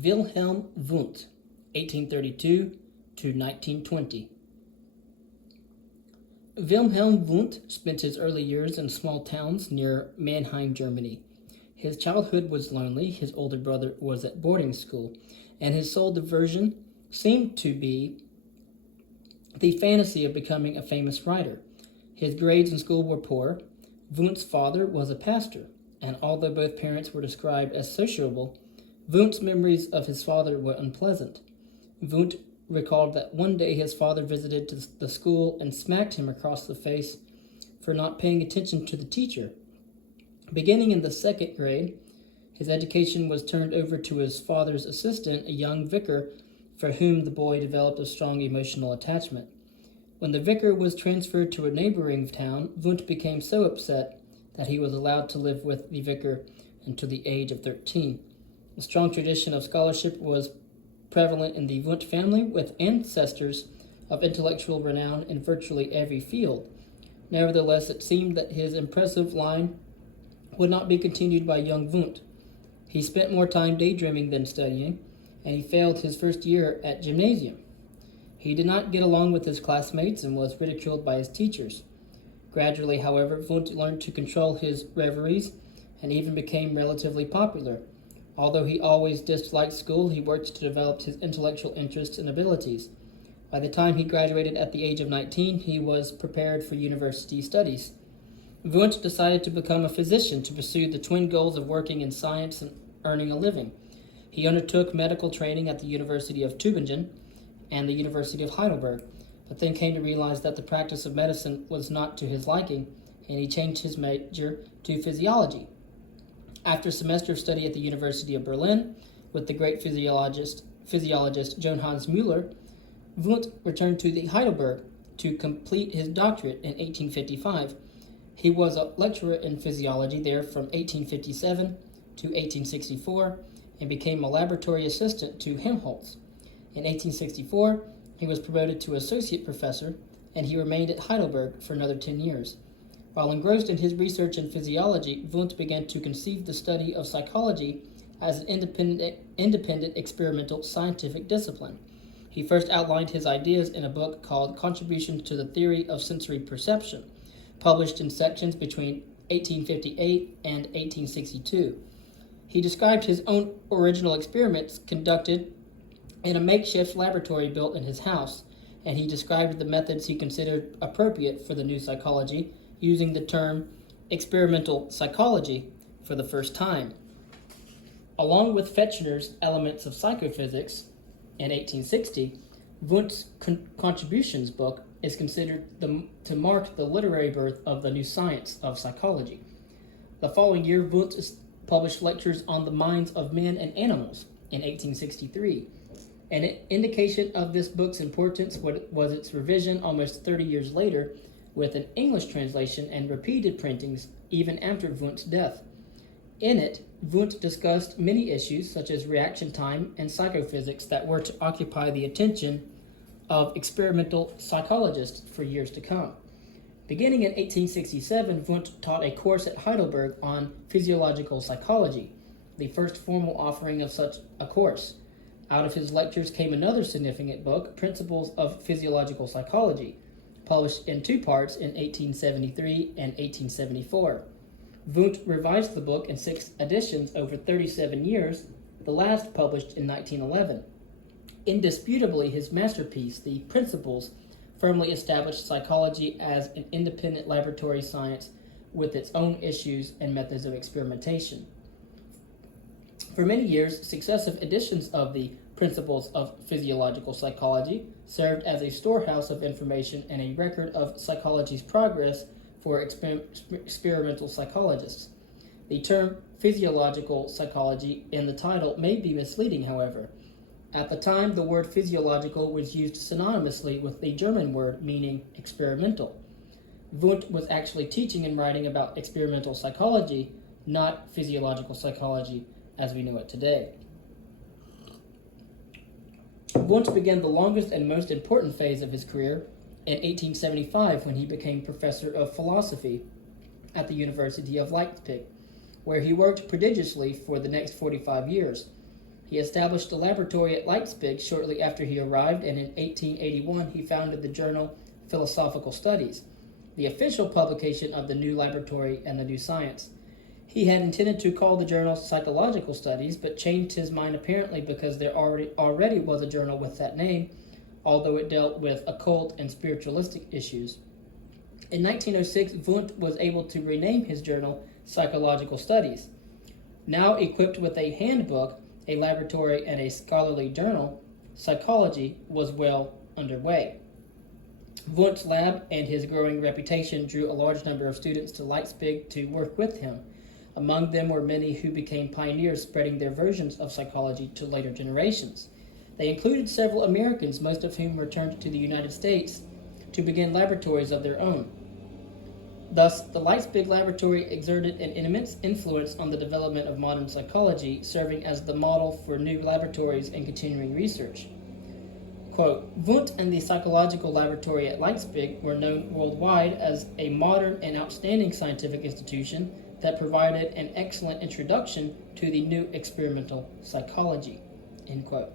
Wilhelm Wundt, 1832 to 1920. Wilhelm Wundt spent his early years in small towns near Mannheim, Germany. His childhood was lonely, his older brother was at boarding school, and his sole diversion seemed to be the fantasy of becoming a famous writer. His grades in school were poor. Wundt's father was a pastor, and although both parents were described as sociable, Wundt's memories of his father were unpleasant. Wundt recalled that one day his father visited the school and smacked him across the face for not paying attention to the teacher. Beginning in the second grade, his education was turned over to his father's assistant, a young vicar, for whom the boy developed a strong emotional attachment. When the vicar was transferred to a neighboring town, Wundt became so upset that he was allowed to live with the vicar until the age of 13. A strong tradition of scholarship was prevalent in the Wundt family, with ancestors of intellectual renown in virtually every field. Nevertheless, it seemed that his impressive line would not be continued by young Wundt. He spent more time daydreaming than studying, and he failed his first year at gymnasium. He did not get along with his classmates and was ridiculed by his teachers. Gradually, however, Wundt learned to control his reveries and even became relatively popular. Although he always disliked school, he worked to develop his intellectual interests and abilities. By the time he graduated at the age of 19, he was prepared for university studies. Wundt decided to become a physician to pursue the twin goals of working in science and earning a living. He undertook medical training at the University of Tübingen and the University of Heidelberg, but then came to realize that the practice of medicine was not to his liking, and he changed his major to physiology. After a semester of study at the University of Berlin with the great physiologist Johannes Müller, Wundt returned to Heidelberg to complete his doctorate in 1855. He was a lecturer in physiology there from 1857 to 1864 and became a laboratory assistant to Helmholtz. In 1864, he was promoted to associate professor, and he remained at Heidelberg for another 10 years. While engrossed in his research in physiology, Wundt began to conceive the study of psychology as an independent experimental scientific discipline. He first outlined his ideas in a book called Contributions to the Theory of Sensory Perception, published in sections between 1858 and 1862. He described his own original experiments conducted in a makeshift laboratory built in his house, and he described the methods he considered appropriate for the new psychology, using the term experimental psychology for the first time. Along with Fechner's Elements of Psychophysics in 1860, Wundt's Contributions book is considered to mark the literary birth of the new science of psychology. The following year, Wundt published lectures on the minds of men and animals in 1863. An indication of this book's importance was its revision almost 30 years later with an English translation and repeated printings even after Wundt's death. In it, Wundt discussed many issues such as reaction time and psychophysics that were to occupy the attention of experimental psychologists for years to come. Beginning in 1867, Wundt taught a course at Heidelberg on physiological psychology, the first formal offering of such a course. Out of his lectures came another significant book, Principles of Physiological Psychology, published in two parts in 1873 and 1874. Wundt revised the book in 6 editions over 37 years, the last published in 1911. Indisputably, his masterpiece, The Principles, firmly established psychology as an independent laboratory science with its own issues and methods of experimentation. For many years, successive editions of the Principles of Physiological Psychology served as a storehouse of information and a record of psychology's progress for experimental psychologists. The term physiological psychology in the title may be misleading, however. At the time, the word physiological was used synonymously with the German word meaning experimental. Wundt was actually teaching and writing about experimental psychology, not physiological psychology as we know it today. Wundt began the longest and most important phase of his career in 1875 when he became professor of philosophy at the University of Leipzig, where he worked prodigiously for the next 45 years. He established a laboratory at Leipzig shortly after he arrived, and in 1881 he founded the journal Philosophical Studies, the official publication of the new laboratory and the new science. He had intended to call the journal Psychological Studies, but changed his mind apparently because there already was a journal with that name, although it dealt with occult and spiritualistic issues. In 1906, Wundt was able to rename his journal Psychological Studies. Now equipped with a handbook, a laboratory, and a scholarly journal, psychology was well underway. Wundt's lab and his growing reputation drew a large number of students to Leipzig to work with him. Among them were many who became pioneers, spreading their versions of psychology to later generations. They included several Americans, most of whom returned to the United States to begin laboratories of their own. Thus, the Leipzig laboratory exerted an immense influence on the development of modern psychology, serving as the model for new laboratories and continuing research. Quote, Wundt and the Psychological Laboratory at Leipzig were known worldwide as a modern and outstanding scientific institution that provided an excellent introduction to the new experimental psychology. End quote.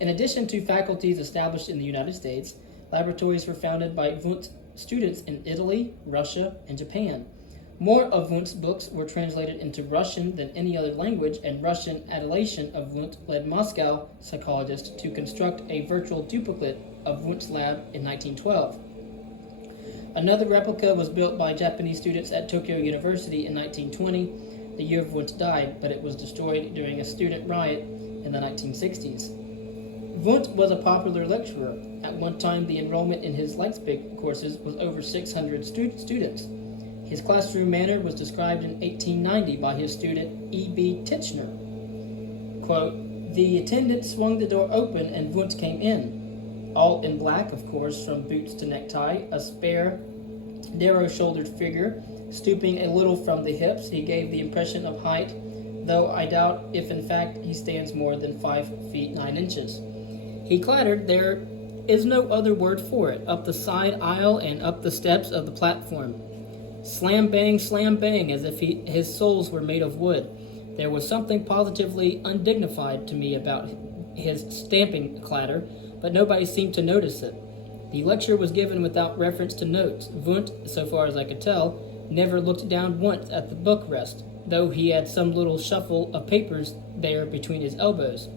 In addition to faculties established in the United States, laboratories were founded by Wundt's students in Italy, Russia, and Japan. More of Wundt's books were translated into Russian than any other language, and Russian adulation of Wundt led Moscow psychologists to construct a virtual duplicate of Wundt's lab in 1912. Another replica was built by Japanese students at Tokyo University in 1920, the year Wundt died, but it was destroyed during a student riot in the 1960s. Wundt was a popular lecturer. At one time, the enrollment in his Leipzig courses was over 600 students. His classroom manner was described in 1890 by his student E.B. Titchener. Quote, the attendant swung the door open and Wundt came in, all in black, of course, from boots to necktie, a spare, narrow-shouldered figure, stooping a little from the hips. He gave the impression of height, though I doubt if in fact he stands more than 5 feet 9 inches. He clattered, there is no other word for it, up the side aisle and up the steps of the platform. Slam bang, as if his soles were made of wood. There was something positively undignified to me about his stamping clatter, but nobody seemed to notice it. The lecture was given without reference to notes. Wundt, so far as I could tell, never looked down once at the book rest, though he had some little shuffle of papers there between his elbows.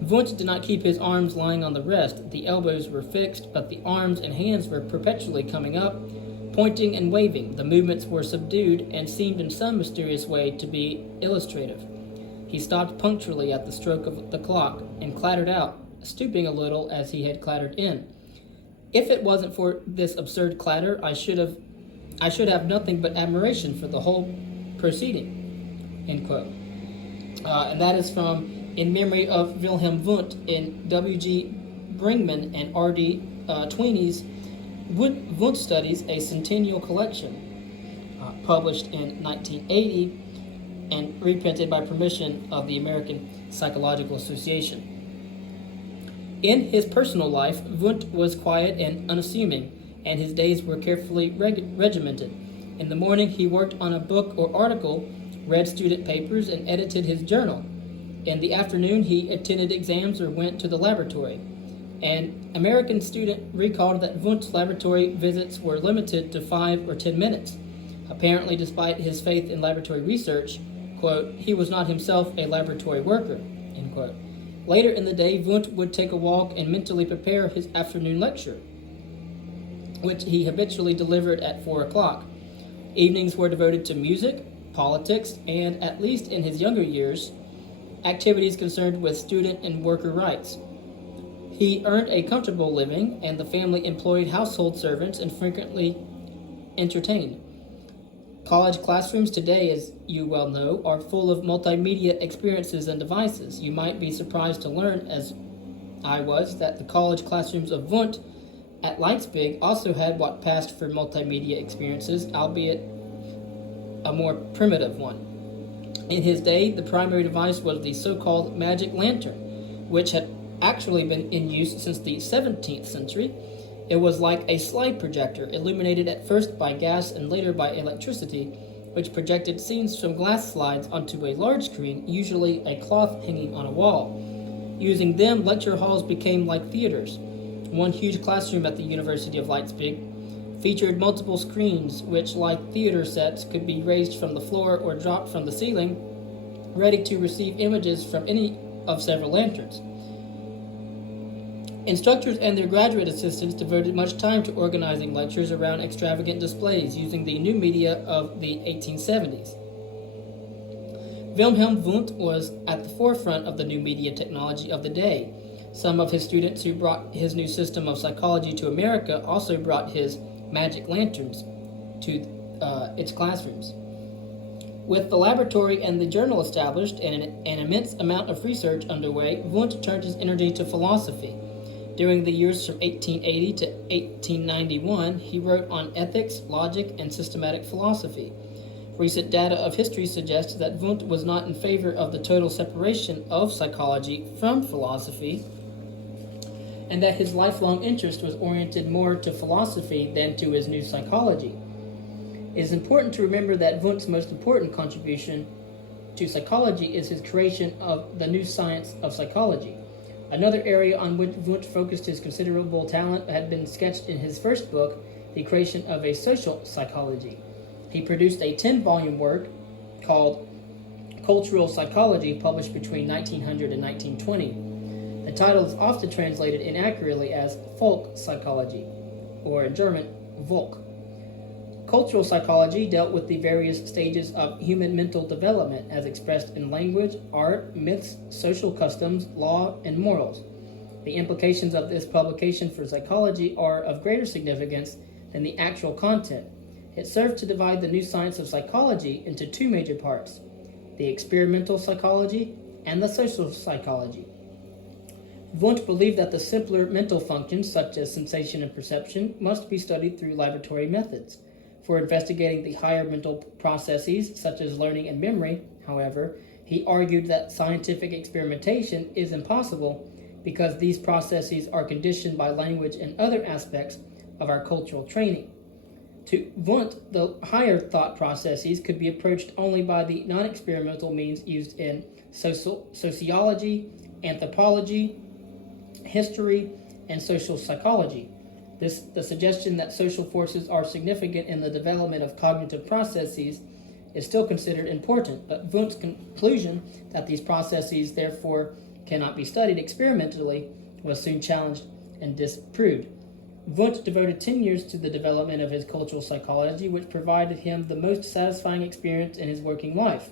Wundt did not keep his arms lying on the rest. The elbows were fixed, but the arms and hands were perpetually coming up, pointing and waving. The movements were subdued and seemed in some mysterious way to be illustrative. He stopped punctually at the stroke of the clock and clattered out, stooping a little as he had clattered in. If it wasn't for this absurd clatter, I should have nothing but admiration for the whole proceeding. End quote. And that is from In Memory of Wilhelm Wundt in W.G. Bringman and R.D. Tweeney's Wundt Studies, a Centennial Collection, published in 1980 and reprinted by permission of the American Psychological Association. In his personal life, Wundt was quiet and unassuming, and his days were carefully regimented. In the morning, he worked on a book or article, read student papers, and edited his journal. In the afternoon, he attended exams or went to the laboratory. An American student recalled that Wundt's laboratory visits were limited to 5 or 10 minutes. Apparently, despite his faith in laboratory research, quote, he was not himself a laboratory worker, end quote. Later in the day, Wundt would take a walk and mentally prepare his afternoon lecture, which he habitually delivered at 4 o'clock. Evenings were devoted to music, politics, and, at least in his younger years, activities concerned with student and worker rights. He earned a comfortable living, and the family employed household servants and frequently entertained. College classrooms today, as you well know, are full of multimedia experiences and devices. You might be surprised to learn, as I was, that the college classrooms of Wundt at Leipzig also had what passed for multimedia experiences, albeit a more primitive one. In his day, the primary device was the so-called magic lantern, which had actually been in use since the 17th century. It was like a slide projector, illuminated at first by gas and later by electricity, which projected scenes from glass slides onto a large screen, usually a cloth hanging on a wall. Using them, lecture halls became like theaters. One huge classroom at the University of Leipzig featured multiple screens, which, like theater sets, could be raised from the floor or dropped from the ceiling, ready to receive images from any of several lanterns. Instructors and their graduate assistants devoted much time to organizing lectures around extravagant displays using the new media of the 1870s. Wilhelm Wundt was at the forefront of the new media technology of the day. Some of his students who brought his new system of psychology to America also brought his magic lanterns to its classrooms. With the laboratory and the journal established and an immense amount of research underway, Wundt turned his energy to philosophy. During the years from 1880 to 1891, he wrote on ethics, logic, and systematic philosophy. Recent data of history suggests that Wundt was not in favor of the total separation of psychology from philosophy, and that his lifelong interest was oriented more to philosophy than to his new psychology. It is important to remember that Wundt's most important contribution to psychology is his creation of the new science of psychology. Another area on which Wundt focused his considerable talent had been sketched in his first book, the creation of a social psychology. He produced a 10-volume work called Cultural Psychology, published between 1900 and 1920. The title is often translated inaccurately as folk psychology, or in German, Volk. Cultural psychology dealt with the various stages of human mental development as expressed in language, art, myths, social customs, law, and morals. The implications of this publication for psychology are of greater significance than the actual content. It served to divide the new science of psychology into two major parts, the experimental psychology and the social psychology. Wundt believed that the simpler mental functions, such as sensation and perception, must be studied through laboratory methods. For investigating the higher mental processes, such as learning and memory, however, he argued that scientific experimentation is impossible because these processes are conditioned by language and other aspects of our cultural training. To Wundt, the higher thought processes could be approached only by the non-experimental means used in sociology, anthropology, history, and social psychology. The suggestion that social forces are significant in the development of cognitive processes is still considered important, but Wundt's conclusion that these processes therefore cannot be studied experimentally was soon challenged and disproved. Wundt devoted 10 years to the development of his cultural psychology, which provided him the most satisfying experience in his working life.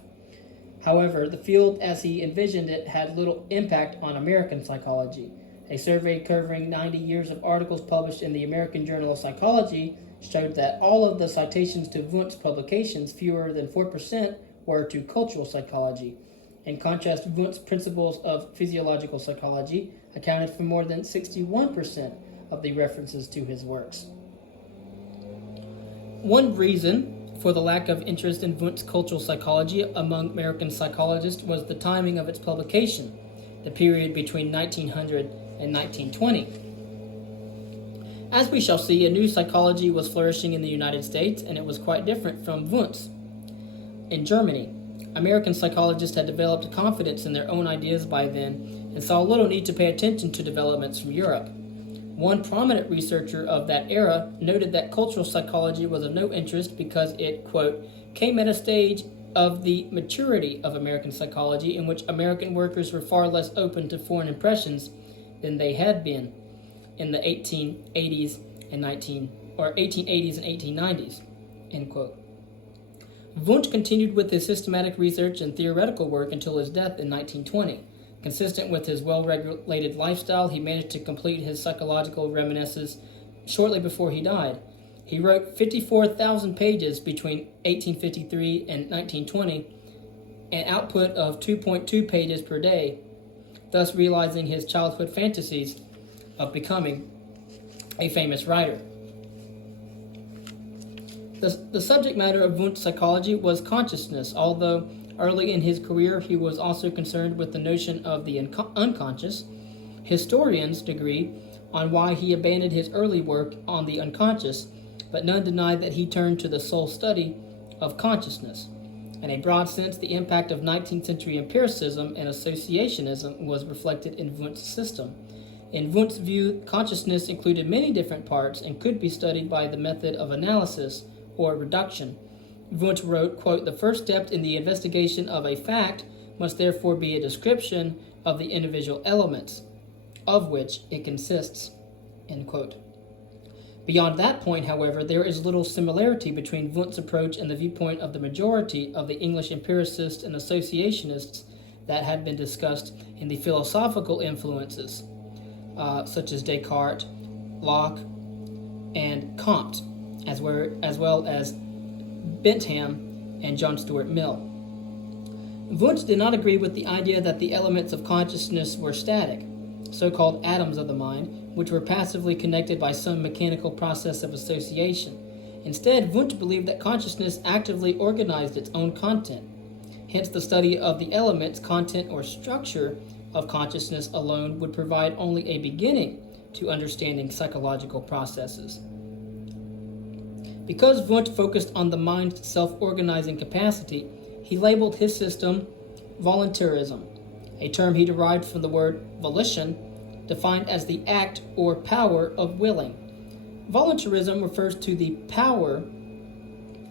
However, the field as he envisioned it had little impact on American psychology. A survey covering 90 years of articles published in the American Journal of Psychology showed that all of the citations to Wundt's publications, fewer than 4%, were to cultural psychology. In contrast, Wundt's principles of physiological psychology accounted for more than 61% of the references to his works. One reason for the lack of interest in Wundt's cultural psychology among American psychologists was the timing of its publication, the period between 1900 and 1920. As we shall see, a new psychology was flourishing in the United States, and it was quite different from Wundt's. In Germany, American psychologists had developed confidence in their own ideas by then and saw little need to pay attention to developments from Europe. One prominent researcher of that era noted that cultural psychology was of no interest because it, quote, came at a stage of the maturity of American psychology in which American workers were far less open to foreign impressions than they had been in the 1880s and 1890s, end quote. Wundt continued with his systematic research and theoretical work until his death in 1920. Consistent with his well-regulated lifestyle, he managed to complete his psychological reminiscences shortly before he died. He wrote 54,000 pages between 1853 and 1920, an output of 2.2 pages per day, thus realizing his childhood fantasies of becoming a famous writer. The subject matter of Wundt's psychology was consciousness, although early in his career he was also concerned with the notion of the unconscious. Historians agree on why he abandoned his early work on the unconscious, but none deny that he turned to the sole study of consciousness. In a broad sense, the impact of 19th century empiricism and associationism was reflected in Wundt's system. In Wundt's view, consciousness included many different parts and could be studied by the method of analysis or reduction. Wundt wrote, quote, "The first step in the investigation of a fact must therefore be a description of the individual elements of which it consists," end quote. Beyond that point, however, there is little similarity between Wundt's approach and the viewpoint of the majority of the English empiricists and associationists that had been discussed in the philosophical influences, such as Descartes, Locke, and Comte, as well as Bentham and John Stuart Mill. Wundt did not agree with the idea that the elements of consciousness were static, so-called atoms of the mind, which were passively connected by some mechanical process of association. Instead, Wundt believed that consciousness actively organized its own content. Hence, the study of the elements, content, or structure of consciousness alone would provide only a beginning to understanding psychological processes. Because Wundt focused on the mind's self-organizing capacity, he labeled his system voluntarism, a term he derived from the word volition, defined as the act or power of willing. Voluntarism refers to the power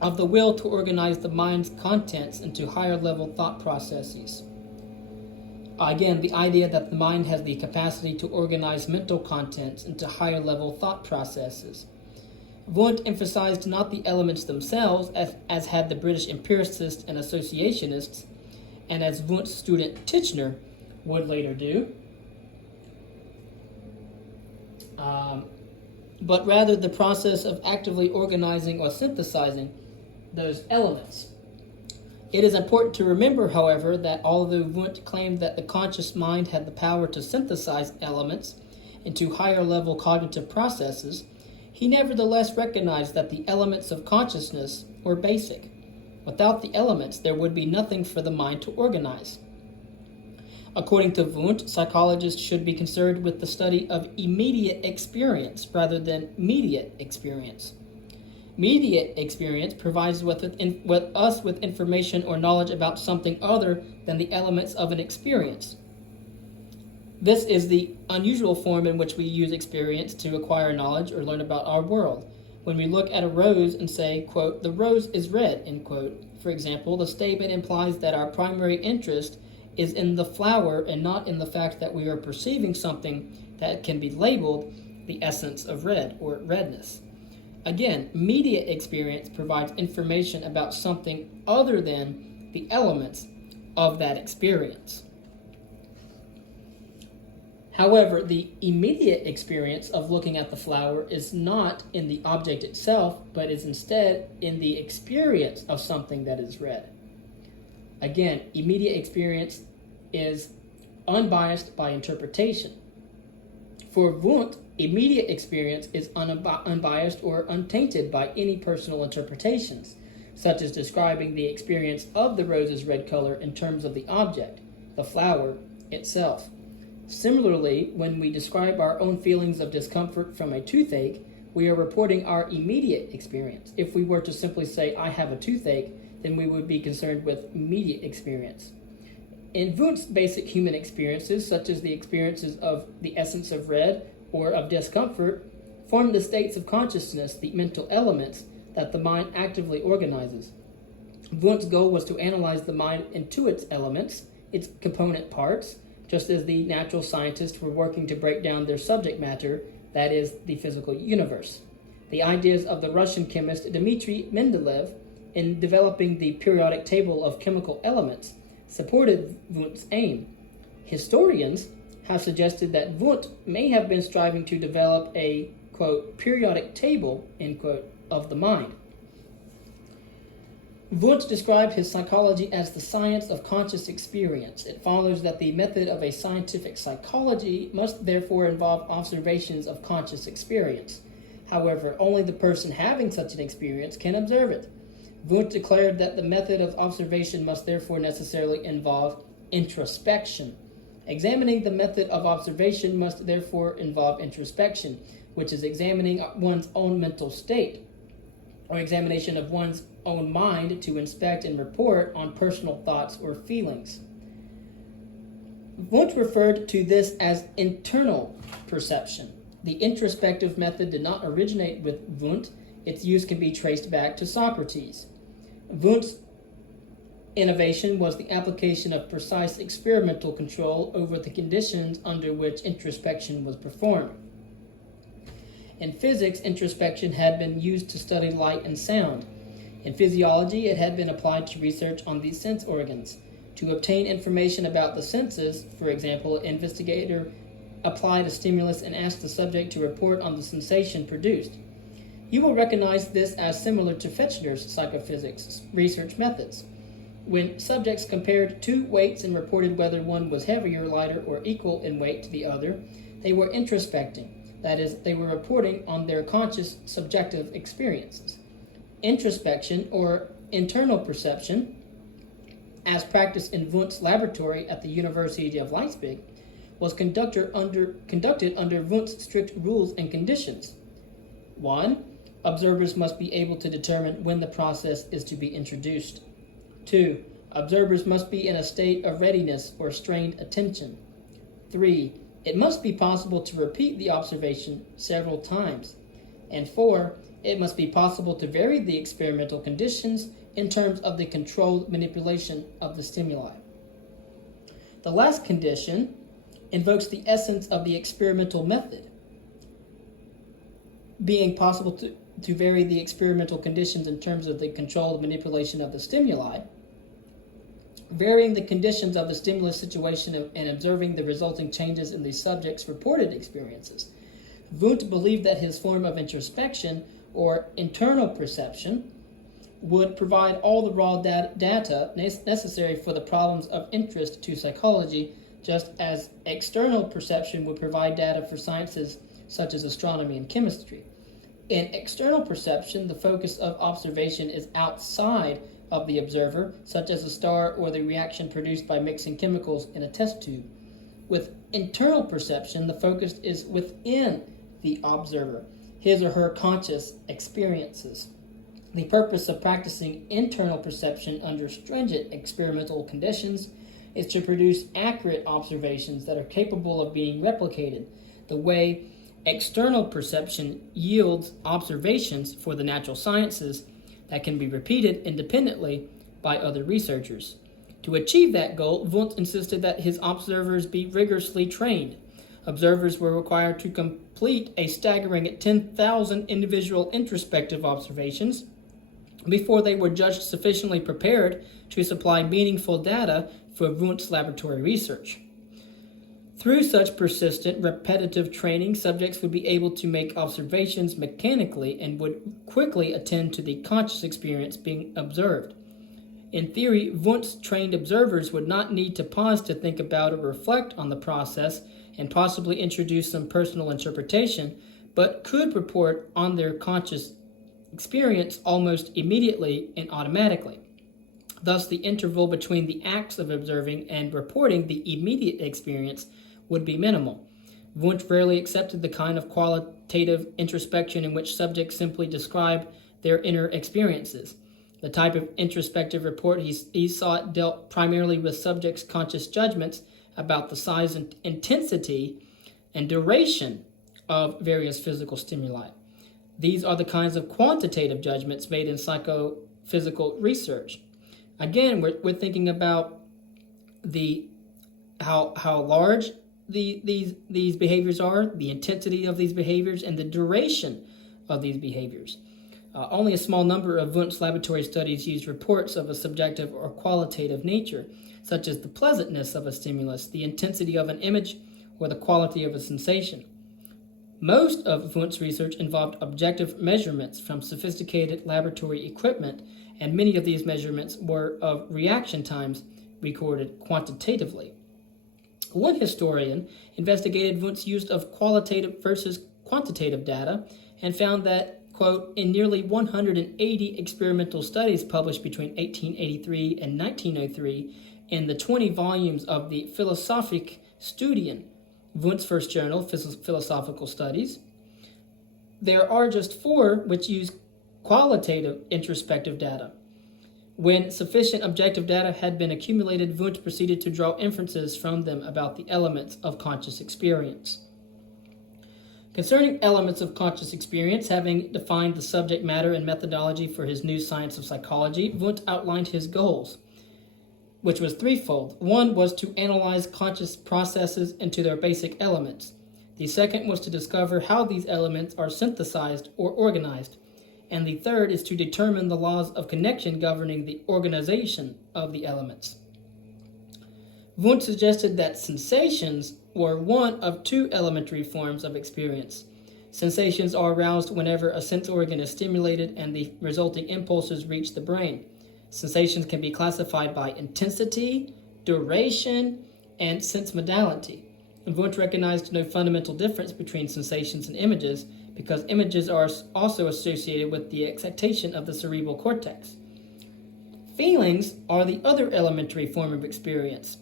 of the will to organize the mind's contents into higher-level thought processes. Again, the idea that the mind has the capacity to organize mental contents into higher-level thought processes. Wundt emphasized not the elements themselves, as had the British empiricists and associationists, and as Wundt's student Titchener would later do, but rather the process of actively organizing or synthesizing those elements. It is important to remember, however, that although Wundt claimed that the conscious mind had the power to synthesize elements into higher-level cognitive processes, he nevertheless recognized that the elements of consciousness were basic. Without the elements, there would be nothing for the mind to organize. According to Wundt, psychologists should be concerned with the study of immediate experience rather than mediate experience. Mediate experience provides us with information or knowledge about something other than the elements of an experience. This is the unusual form in which we use experience to acquire knowledge or learn about our world. When we look at a rose and say, quote, "The rose is red," end quote, for example, the statement implies that our primary interest is in the flower and not in the fact that we are perceiving something that can be labeled the essence of red or redness. Again, immediate experience provides information about something other than the elements of that experience. However, the immediate experience of looking at the flower is not in the object itself, but is instead in the experience of something that is red. Again, immediate experience is unbiased by interpretation. For Wundt, immediate experience is unbiased or untainted by any personal interpretations, such as describing the experience of the rose's red color in terms of the object, the flower itself. Similarly, when we describe our own feelings of discomfort from a toothache, we are reporting our immediate experience. If we were to simply say, "I have a toothache," then we would be concerned with immediate experience. In Wundt's basic human experiences, such as the experiences of the essence of red or of discomfort, form the states of consciousness, the mental elements that the mind actively organizes. Wundt's goal was to analyze the mind into its elements, its component parts, just as the natural scientists were working to break down their subject matter, that is, the physical universe. The ideas of the Russian chemist Dmitry Mendeleev in developing the periodic table of chemical elements supported Wundt's aim. Historians have suggested that Wundt may have been striving to develop a, quote, periodic table, end quote, of the mind. Wundt described his psychology as the science of conscious experience. It follows that the method of a scientific psychology must therefore involve observations of conscious experience. However, only the person having such an experience can observe it. Wundt declared that the method of observation must therefore necessarily involve introspection. Examining the method of observation must therefore involve introspection, which is examining one's own mental state. or examination of one's own mind to inspect and report on personal thoughts or feelings. Wundt referred to this as internal perception. The introspective method did not originate with Wundt. Its use can be traced back to Socrates. Wundt's innovation was the application of precise experimental control over the conditions under which introspection was performed. In physics, introspection had been used to study light and sound. In physiology, it had been applied to research on the sense organs. To obtain information about the senses, for example, an investigator applied a stimulus and asked the subject to report on the sensation produced. You will recognize this as similar to Fechner's psychophysics research methods. When subjects compared two weights and reported whether one was heavier, lighter, or equal in weight to the other, they were introspecting. That is, they were reporting on their conscious, subjective experiences. Introspection, or internal perception, as practiced in Wundt's laboratory at the University of Leipzig, was conducted under Wundt's strict rules and conditions. 1. Observers must be able to determine when the process is to be introduced. 2. Observers must be in a state of readiness or strained attention. 3. It must be possible to repeat the observation several times. And 4. It must be possible to vary the experimental conditions in terms of the controlled manipulation of the stimuli. The last condition invokes the essence of the experimental method, being possible to vary the experimental conditions in terms of the controlled manipulation of the stimuli, varying the conditions of the stimulus situation and observing the resulting changes in the subject's reported experiences. Wundt believed that his form of introspection, or internal perception, would provide all the raw data necessary for the problems of interest to psychology, just as external perception would provide data for sciences such as astronomy and chemistry. In external perception, the focus of observation is outside of the observer, such as a star or the reaction produced by mixing chemicals in a test tube. With internal perception, the focus is within the observer, his or her conscious experiences. The purpose of practicing internal perception under stringent experimental conditions is to produce accurate observations that are capable of being replicated, the way external perception yields observations for the natural sciences that can be repeated independently by other researchers. To achieve that goal, Wundt insisted that his observers be rigorously trained. Observers were required to complete a staggering 10,000 individual introspective observations before they were judged sufficiently prepared to supply meaningful data for Wundt's laboratory research. Through such persistent, repetitive training, subjects would be able to make observations mechanically and would quickly attend to the conscious experience being observed. In theory, Wundt's trained observers would not need to pause to think about or reflect on the process and possibly introduce some personal interpretation, but could report on their conscious experience almost immediately and automatically. Thus, the interval between the acts of observing and reporting the immediate experience would be minimal. Wundt rarely accepted the kind of qualitative introspection in which subjects simply describe their inner experiences. The type of introspective report he sought dealt primarily with subjects' conscious judgments about the size and intensity and duration of various physical stimuli. These are the kinds of quantitative judgments made in psychophysical research. Again, we're thinking about how large these behaviors are, the intensity of these behaviors, and the duration of these behaviors. Only a small number of Wundt's laboratory studies use reports of a subjective or qualitative nature, such as the pleasantness of a stimulus, the intensity of an image, or the quality of a sensation. Most of Wundt's research involved objective measurements from sophisticated laboratory equipment, and many of these measurements were of reaction times recorded quantitatively. One historian investigated Wundt's use of qualitative versus quantitative data and found that, quote, in nearly 180 experimental studies published between 1883 and 1903 in the 20 volumes of the Philosophische Studien, Wundt's first journal, Philosophical Studies, there are just 4 which use qualitative introspective data. When sufficient objective data had been accumulated, Wundt proceeded to draw inferences from them about the elements of conscious experience. Concerning elements of conscious experience, having defined the subject matter and methodology for his new science of psychology, Wundt outlined his goals, which was threefold. One was to analyze conscious processes into their basic elements. The second was to discover how these elements are synthesized or organized. And the third is to determine the laws of connection governing the organization of the elements. Wundt suggested that sensations were one of two elementary forms of experience. Sensations are aroused whenever a sense organ is stimulated and the resulting impulses reach the brain. Sensations can be classified by intensity, duration, and sense modality. And Wundt recognized no fundamental difference between sensations and images because images are also associated with the excitation of the cerebral cortex. Feelings are the other elementary form of experience.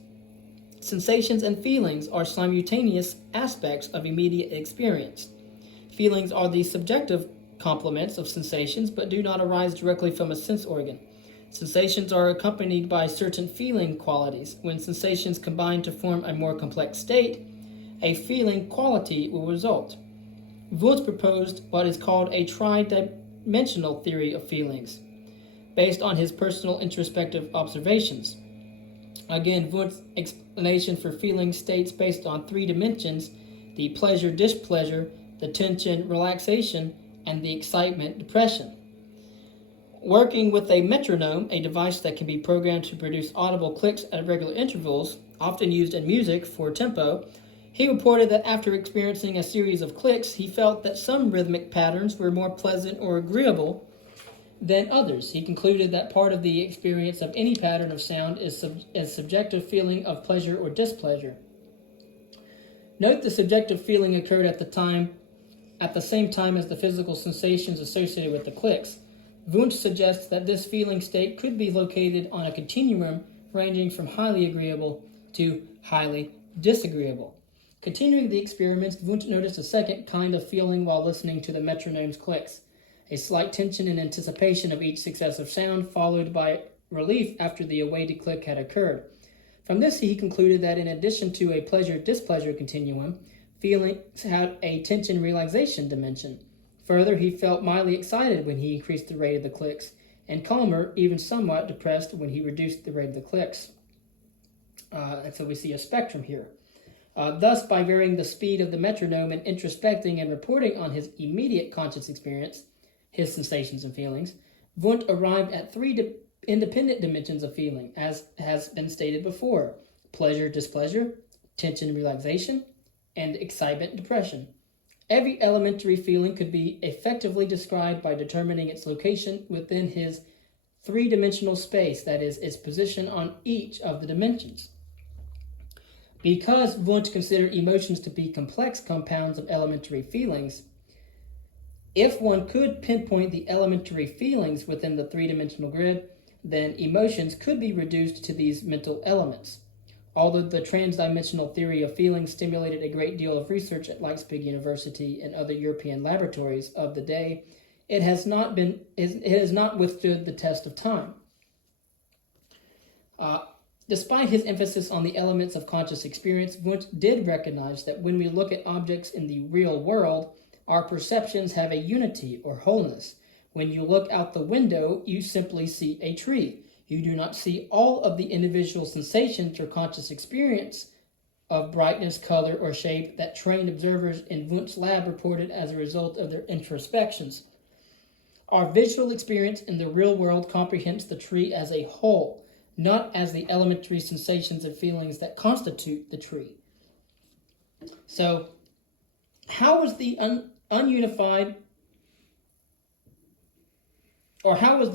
Sensations and feelings are simultaneous aspects of immediate experience. Feelings are the subjective complements of sensations but do not arise directly from a sense organ. Sensations are accompanied by certain feeling qualities. When sensations combine to form a more complex state, a feeling quality will result. Wundt proposed what is called a tri-dimensional theory of feelings, based on his personal introspective observations. Again, Wundt's explanation for feeling states based on three dimensions: the pleasure-displeasure, the tension-relaxation, and the excitement-depression. Working with a metronome, a device that can be programmed to produce audible clicks at regular intervals, often used in music for tempo, he reported that after experiencing a series of clicks, he felt that some rhythmic patterns were more pleasant or agreeable than others. He concluded that part of the experience of any pattern of sound is subjective feeling of pleasure or displeasure. Note the subjective feeling occurred at the same time as the physical sensations associated with the clicks. Wundt suggests that this feeling state could be located on a continuum ranging from highly agreeable to highly disagreeable. Continuing the experiments, Wundt noticed a second kind of feeling while listening to the metronome's clicks: a slight tension in anticipation of each successive sound, followed by relief after the awaited click had occurred. From this, he concluded that in addition to a pleasure-displeasure continuum, feelings had a tension-relaxation dimension. Further, he felt mildly excited when he increased the rate of the clicks, and calmer, even somewhat depressed, when he reduced the rate of the clicks. And so we see a spectrum here. Thus, by varying the speed of the metronome and introspecting and reporting on his immediate conscious experience, his sensations and feelings, Wundt arrived at three independent dimensions of feeling, as has been stated before: pleasure, displeasure, tension, relaxation, and excitement, depression. Every elementary feeling could be effectively described by determining its location within his three-dimensional space, that is, its position on each of the dimensions. Because Wundt considered emotions to be complex compounds of elementary feelings, if one could pinpoint the elementary feelings within the three-dimensional grid, then emotions could be reduced to these mental elements. Although the transdimensional theory of feelings stimulated a great deal of research at Leipzig University and other European laboratories of the day, it has not withstood the test of time. Despite his emphasis on the elements of conscious experience, Wundt did recognize that when we look at objects in the real world, our perceptions have a unity or wholeness. When you look out the window, you simply see a tree. You do not see all of the individual sensations or conscious experience of brightness, color, or shape that trained observers in Wundt's lab reported as a result of their introspections. Our visual experience in the real world comprehends the tree as a whole, not as the elementary sensations and feelings that constitute the tree. So, how was the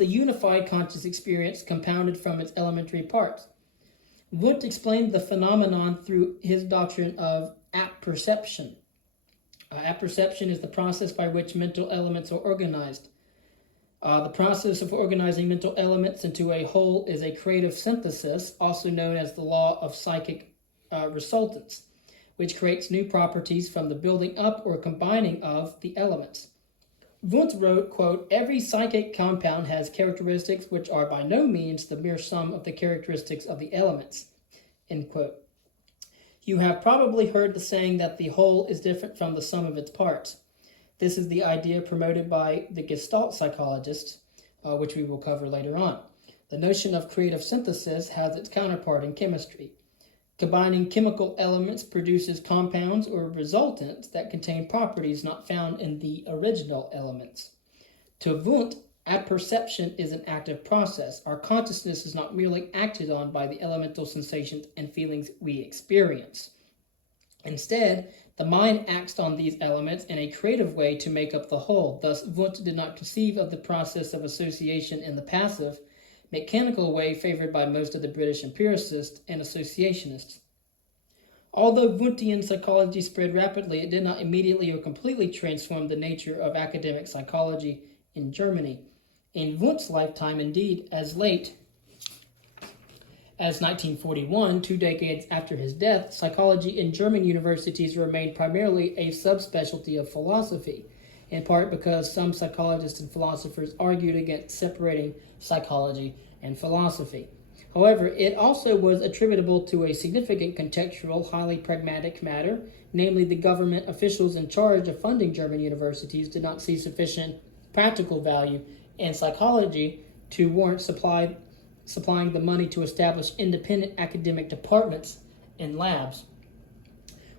unified conscious experience compounded from its elementary parts? Wundt explained the phenomenon through his doctrine of apperception. Apperception is the process by which mental elements are organized. The process of organizing mental elements into a whole is a creative synthesis, also known as the law of psychic resultants, which creates new properties from the building up or combining of the elements. Wundt wrote, quote, "Every psychic compound has characteristics which are by no means the mere sum of the characteristics of the elements," end quote. You have probably heard the saying that the whole is different from the sum of its parts. This is the idea promoted by the Gestalt psychologists, which we will cover later on. The notion of creative synthesis has its counterpart in chemistry. Combining chemical elements produces compounds or resultants that contain properties not found in the original elements. To Wundt, apperception is an active process. Our consciousness is not merely acted on by the elemental sensations and feelings we experience. Instead, the mind acts on these elements in a creative way to make up the whole. Thus, Wundt did not conceive of the process of association in the passive, mechanical way favored by most of the British empiricists and associationists. Although Wundtian psychology spread rapidly, it did not immediately or completely transform the nature of academic psychology in Germany. In Wundt's lifetime, indeed, as late as 1941, 2 decades after his death, psychology in German universities remained primarily a subspecialty of philosophy, in part because some psychologists and philosophers argued against separating psychology and philosophy. However, it also was attributable to a significant contextual, highly pragmatic matter, namely the government officials in charge of funding German universities did not see sufficient practical value in psychology to warrant supplying the money to establish independent academic departments and labs.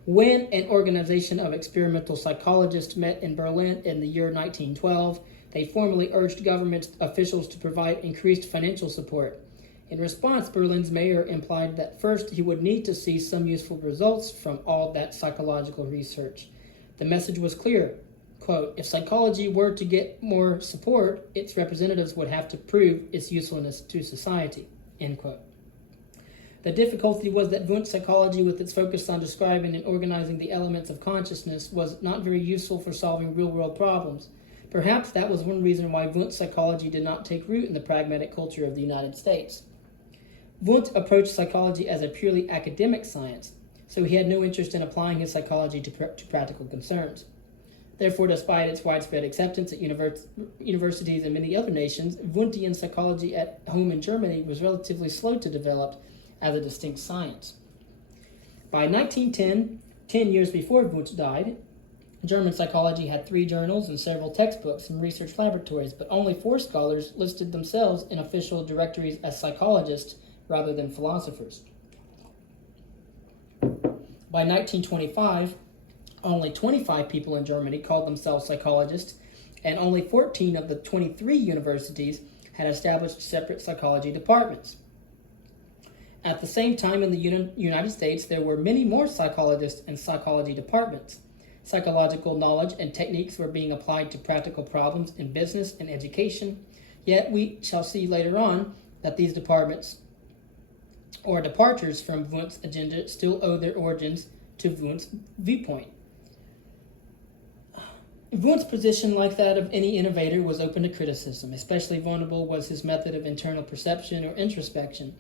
When an organization of experimental psychologists met in Berlin in the year 1912, they formally urged government officials to provide increased financial support. In response, Berlin's mayor implied that first he would need to see some useful results from all that psychological research. The message was clear. Quote, "If psychology were to get more support, its representatives would have to prove its usefulness to society," end quote. The difficulty was that Wundt psychology, with its focus on describing and organizing the elements of consciousness, was not very useful for solving real-world problems. Perhaps that was one reason why Wundt psychology did not take root in the pragmatic culture of the United States. Wundt approached psychology as a purely academic science, so he had no interest in applying his psychology to practical concerns. Therefore, despite its widespread acceptance at universities and many other nations, Wundtian psychology at home in Germany was relatively slow to develop as a distinct science. By 1910, 10 years before Wundt died, German psychology had 3 journals and several textbooks and research laboratories, but only 4 scholars listed themselves in official directories as psychologists rather than philosophers. By 1925, only 25 people in Germany called themselves psychologists, and only 14 of the 23 universities had established separate psychology departments. At the same time, in the United States, there were many more psychologists and psychology departments. Psychological knowledge and techniques were being applied to practical problems in business and education, yet we shall see later on that these departments or departures from Wundt's agenda still owe their origins to Wundt's viewpoint. Wundt's position, like that of any innovator, was open to criticism. Especially vulnerable was his method of internal perception or introspection.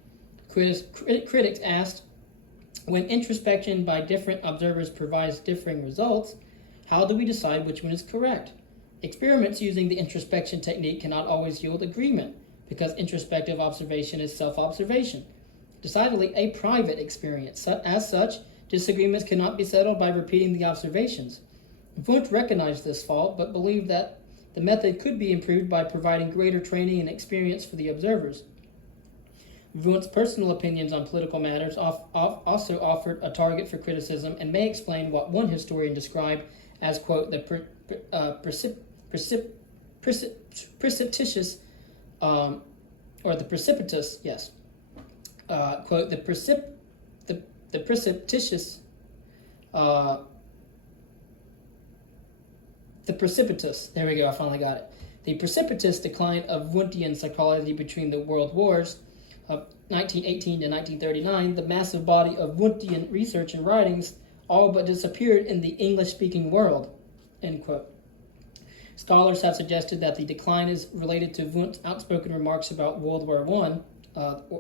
Critics asked, when introspection by different observers provides differing results, how do we decide which one is correct? Experiments using the introspection technique cannot always yield agreement, because introspective observation is self-observation, decidedly a private experience. As such, disagreements cannot be settled by repeating the observations. Wundt recognized this fault, but believed that the method could be improved by providing greater training and experience for the observers. Wundt's personal opinions on political matters also offered a target for criticism and may explain what one historian described as, quote, the precipitous, or the precipitous, yes, quote, the precipitous, the precipitous, there we go, I finally got it. The precipitous decline of Wundtian psychology between the world wars of 1918 to 1939, the massive body of Wundtian research and writings all but disappeared in the English-speaking world, end quote. Scholars have suggested that the decline is related to Wundt's outspoken remarks about World War I,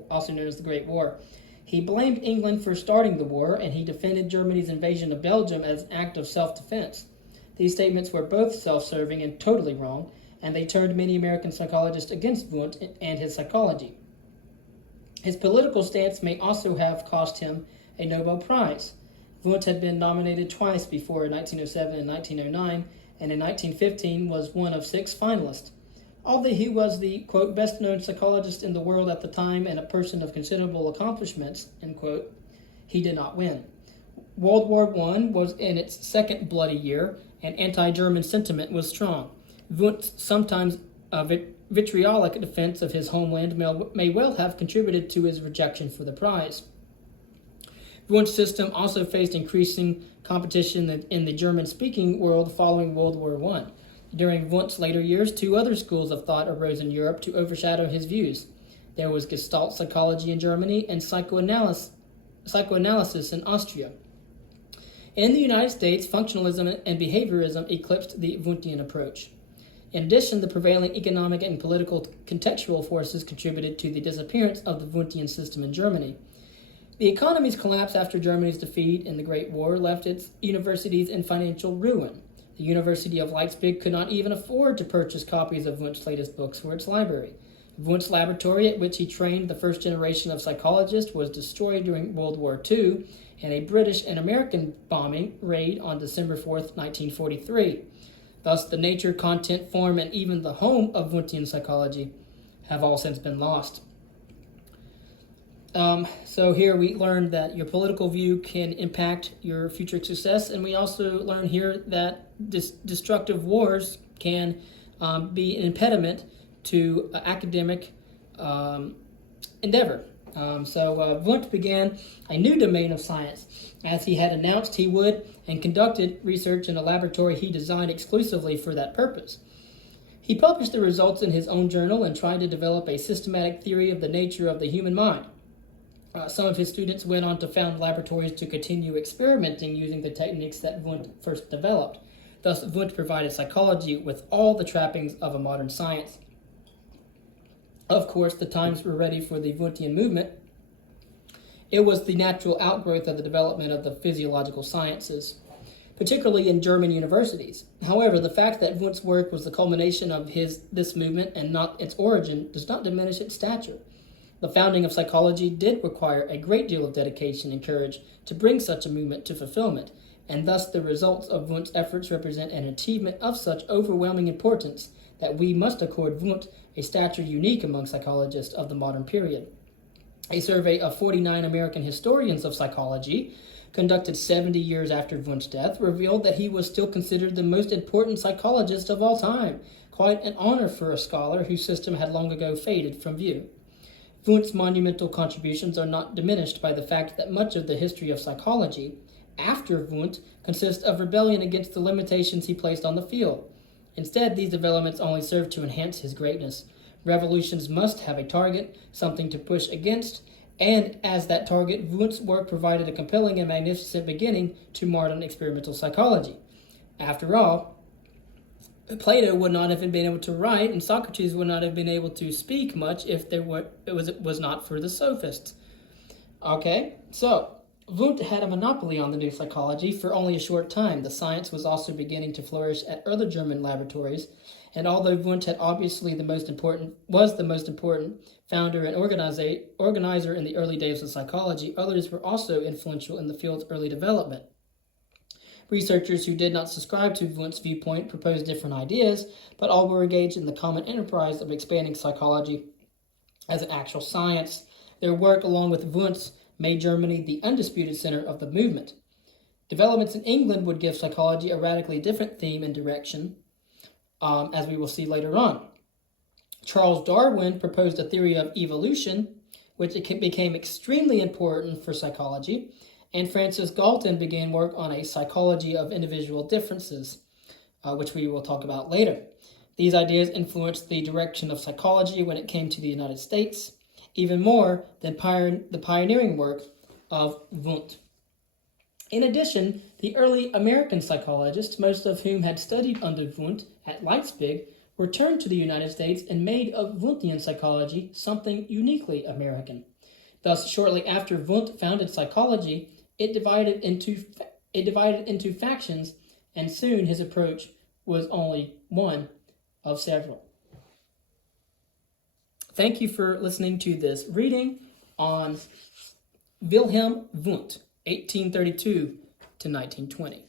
also known as the Great War. He blamed England for starting the war, and he defended Germany's invasion of Belgium as an act of self-defense. These statements were both self-serving and totally wrong, and they turned many American psychologists against Wundt and his psychology. His political stance may also have cost him a Nobel Prize. Wundt had been nominated twice before in 1907 and 1909, and in 1915 was one of 6 finalists. Although he was the, quote, best-known psychologist in the world at the time and a person of considerable accomplishments, end quote, he did not win. World War I was in its second bloody year, and anti-German sentiment was strong. Wundt's sometimes vitriolic defense of his homeland may well have contributed to his rejection for the prize. Wundt's system also faced increasing competition in the German-speaking world following World War I. During Wundt's later years, 2 other schools of thought arose in Europe to overshadow his views. There was Gestalt psychology in Germany and psychoanalysis in Austria. In the United States, functionalism and behaviorism eclipsed the Wundtian approach. In addition, the prevailing economic and political contextual forces contributed to the disappearance of the Wundtian system in Germany. The economy's collapse after Germany's defeat in the Great War left its universities in financial ruin. The University of Leipzig could not even afford to purchase copies of Wundt's latest books for its library. Wundt's laboratory, at which he trained the first generation of psychologists, was destroyed during World War II in a British and American bombing raid on December 4, 1943. Thus, the nature, content, form, and even the home of Wundtian psychology have all since been lost. So here we learned that your political view can impact your future success, and we also learn here that destructive wars can be an impediment to academic endeavor. Wundt began a new domain of science, as he had announced he would, and conducted research in a laboratory he designed exclusively for that purpose. He published the results in his own journal and tried to develop a systematic theory of the nature of the human mind. Some of his students went on to found laboratories to continue experimenting using the techniques that Wundt first developed. Thus, Wundt provided psychology with all the trappings of a modern science. Of course, the times were ready for the Wundtian movement. It was the natural outgrowth of the development of the physiological sciences, particularly in German universities. However, the fact that Wundt's work was the culmination of this movement and not its origin does not diminish its stature. The founding of psychology did require a great deal of dedication and courage to bring such a movement to fulfillment, and thus the results of Wundt's efforts represent an achievement of such overwhelming importance that we must accord Wundt a stature unique among psychologists of the modern period. A survey of 49 American historians of psychology, conducted 70 years after Wundt's death, revealed that he was still considered the most important psychologist of all time, quite an honor for a scholar whose system had long ago faded from view. Wundt's monumental contributions are not diminished by the fact that much of the history of psychology, after Wundt, consists of rebellion against the limitations he placed on the field. Instead, these developments only serve to enhance his greatness. Revolutions must have a target, something to push against, and as that target, Wundt's work provided a compelling and magnificent beginning to modern experimental psychology. After all, Plato would not have been able to write, and Socrates would not have been able to speak much if it was not for the sophists. Okay, so Wundt had a monopoly on the new psychology for only a short time. The science was also beginning to flourish at other German laboratories, and although Wundt had obviously was the most important founder and organizer in the early days of psychology, others were also influential in the field's early development. Researchers who did not subscribe to Wundt's viewpoint proposed different ideas, but all were engaged in the common enterprise of expanding psychology as an actual science. Their work, along with Wundt's, made Germany the undisputed center of the movement. Developments in England would give psychology a radically different theme and direction, as we will see later on. Charles Darwin proposed a theory of evolution, which became extremely important for psychology, and Francis Galton began work on a psychology of individual differences, which we will talk about later. These ideas influenced the direction of psychology when it came to the United States, even more than the pioneering work of Wundt. In addition, the early American psychologists, most of whom had studied under Wundt at Leipzig, returned to the United States and made of Wundtian psychology something uniquely American. Thus, shortly after Wundt founded psychology, it divided into factions and soon his approach was only one of several. Thank you for listening to this reading on Wilhelm Wundt, 1832 to 1920.